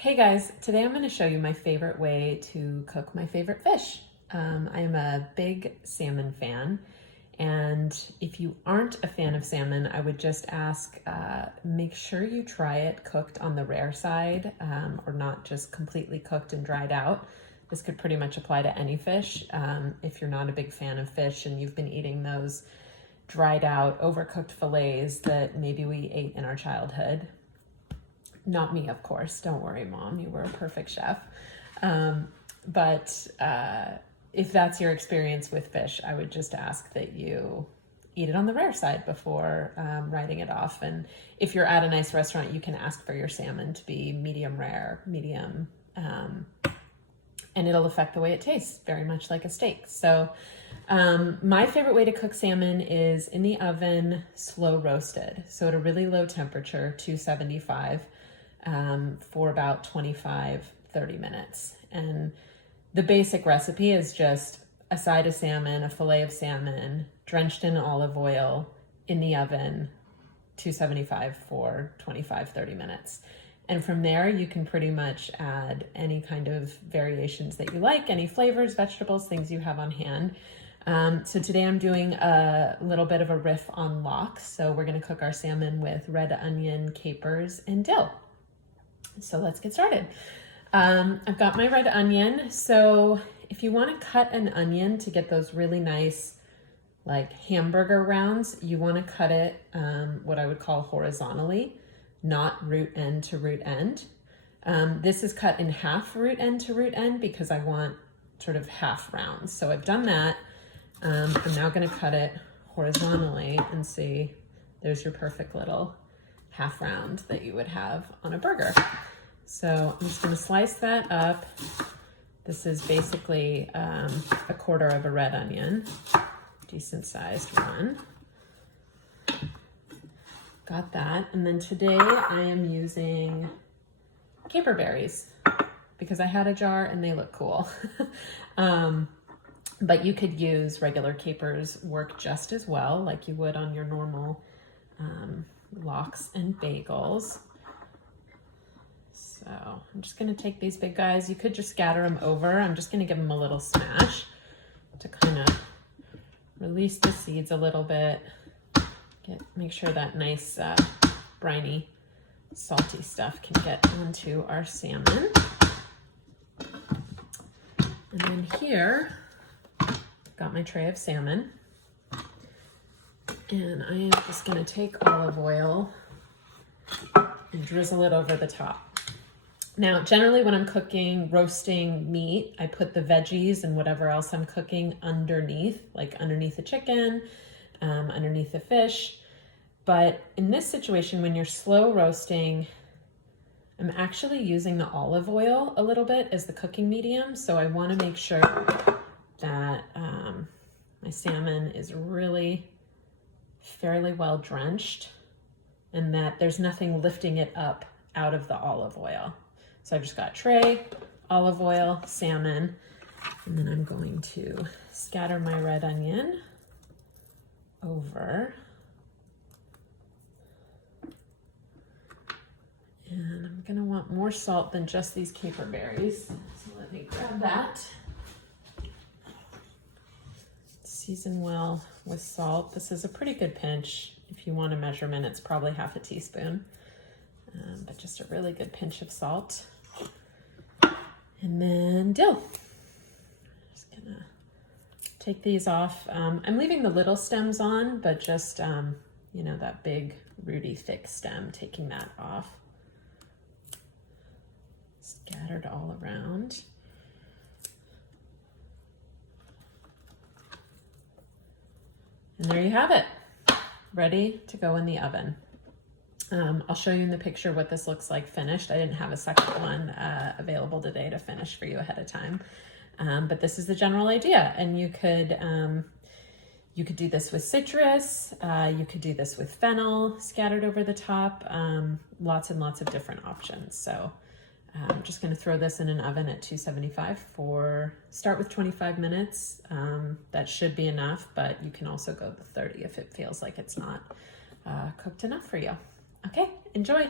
Hey guys, today I'm going to show you my favorite way to cook my favorite fish. I am a big salmon fan, and if you aren't a fan of salmon, I would just ask, make sure you try it cooked on the rare side, or not just completely cooked and dried out. This could pretty much apply to any fish. If you're not a big fan of fish and you've been eating those dried out, overcooked fillets that maybe we ate in our childhood. Not me, of course. Don't worry, Mom. You were a perfect chef. But if that's your experience with fish, I would just ask that you eat it on the rare side before writing it off. And if you're at a nice restaurant, you can ask for your salmon to be medium rare, medium, and it'll affect the way it tastes, very much like a steak. So my favorite way to cook salmon is in the oven, slow roasted. So at a really low temperature, 275. For about 25-30 minutes. And the basic recipe is just a side of salmon, a fillet of salmon, drenched in olive oil in the oven, 275 for 25-30 minutes. And from there, you can pretty much add any kind of variations that you like, any flavors, vegetables, things you have on hand. So today I'm doing a little bit of a riff on lox. So we're going to cook our salmon with red onion, capers, and dill. So let's get started. I've got my red onion. So if you want to cut an onion to get those really nice, like hamburger rounds, you want to cut it what I would call horizontally, not root end to root end. This is cut in half root end to root end because I want sort of half rounds. So I've done that. I'm now going to cut it horizontally and see, there's your perfect little half round that you would have on a burger. So I'm just going to slice that up. This is basically a quarter of a red onion, decent sized one. Got that. And then today I am using caper berries because I had a jar and they look cool. But you could use regular capers, work just as well, like you would on your normal lox and bagels. So I'm just going to take these big guys. You could just scatter them over. I'm just going to give them a little smash to kind of release the seeds a little bit. Make sure that nice briny, salty stuff can get onto our salmon. And then here, I've got my tray of salmon. And I am just going to take olive oil and drizzle it over the top. Now, generally when I'm cooking, roasting meat, I put the veggies and whatever else I'm cooking underneath, like underneath the chicken, underneath the fish. But in this situation, when you're slow roasting, I'm actually using the olive oil a little bit as the cooking medium. So I want to make sure that my salmon is really fairly well drenched and that there's nothing lifting it up out of the olive oil. So I've just got tray, olive oil, salmon, and then I'm going to scatter my red onion over. And I'm gonna want more salt than just these caper berries. So let me grab that. Season well with salt. This is a pretty good pinch. If you want a measurement, it's probably half a teaspoon, but just a really good pinch of salt. And then dill. Just gonna take these off. I'm leaving the little stems on, but just, you know, that big, rooty, thick stem, taking that off. Scattered all around. And there you have it, ready to go in the oven. I'll show you in the picture what this looks like finished. I didn't have a second one available today to finish for you ahead of time. But this is the general idea. And you could do this with citrus. You could do this with fennel scattered over the top. Lots and lots of different options. So I'm just going to throw this in an oven at 275 start with 25 minutes. That should be enough, but you can also go to 30 if it feels like it's not cooked enough for you. Okay, enjoy.